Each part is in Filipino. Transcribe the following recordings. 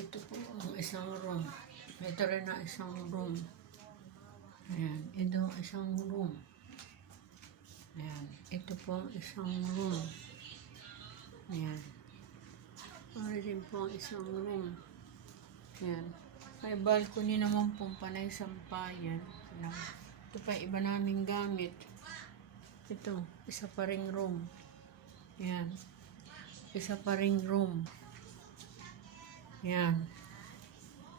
Ito po ang isang room. Ito rin na isang room. Ayan. Ito isang room. Ayan. Ito po ang isang room. Ayan. Para din po ang isang room. Ayan. May balcony naman pong panay sampayan. Ito pa iba naming gamit. Ito, isa pa ring room. Ayan. Isa pa ring room. Ayan.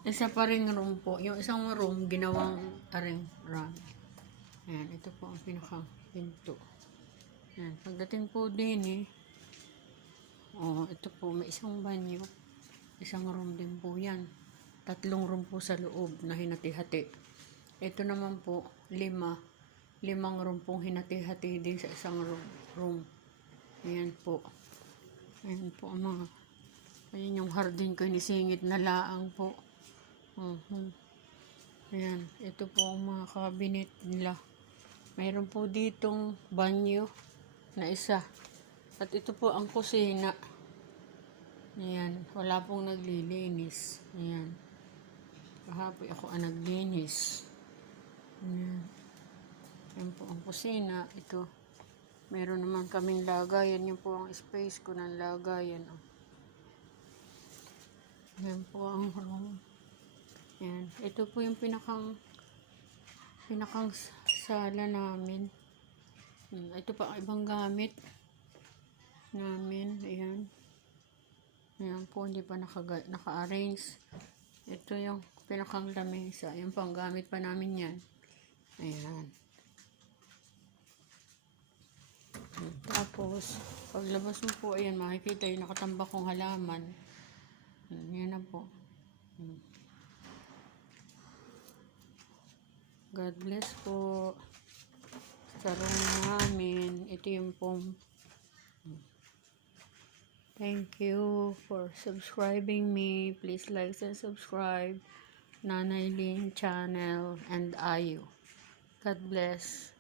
Isa pa ring room po. Yung isang room, ginawang aring run. Ayan. Ito po ang pinaka-pinto. Ayan. Pagdating po din ito po, may isang banyo. Isang room din po yan. 3 room po sa loob na hinati-hati. Ito naman po, 5 room pong hinati-hati din sa isang room. Ayan po. Ayan po ang mga, ayan yung hardin ko, inisingit na laang po. Ayan, ito po ang mga cabinet nila. Mayroon po ditong banyo na isa. At ito po ang kusina. Ayan, wala pong naglilinis. Ayan. Kahapon ako ang naglinis. Ayan. Ayan po ang kusina. Ito. Meron naman kaming lagayan. Yan po ang space ko ng lagayan. Ayan po ang room. Ayan. Ito po yung pinakang sala namin. Ito pa ang ibang gamit namin. Ayan. Ayan po, hindi pa naka-arrange. Ito yung pinakang lamesa. Yung pang gamit pa namin yan. Ayan. Tapos, paglabas mo po, ayan, makikita yung nakatambak kong halaman. Yan na po. God bless po. Sa room namin. Ito yung pong. Thank you for subscribing me. Please like and subscribe. Nanay Lynn channel and Ayu. God bless.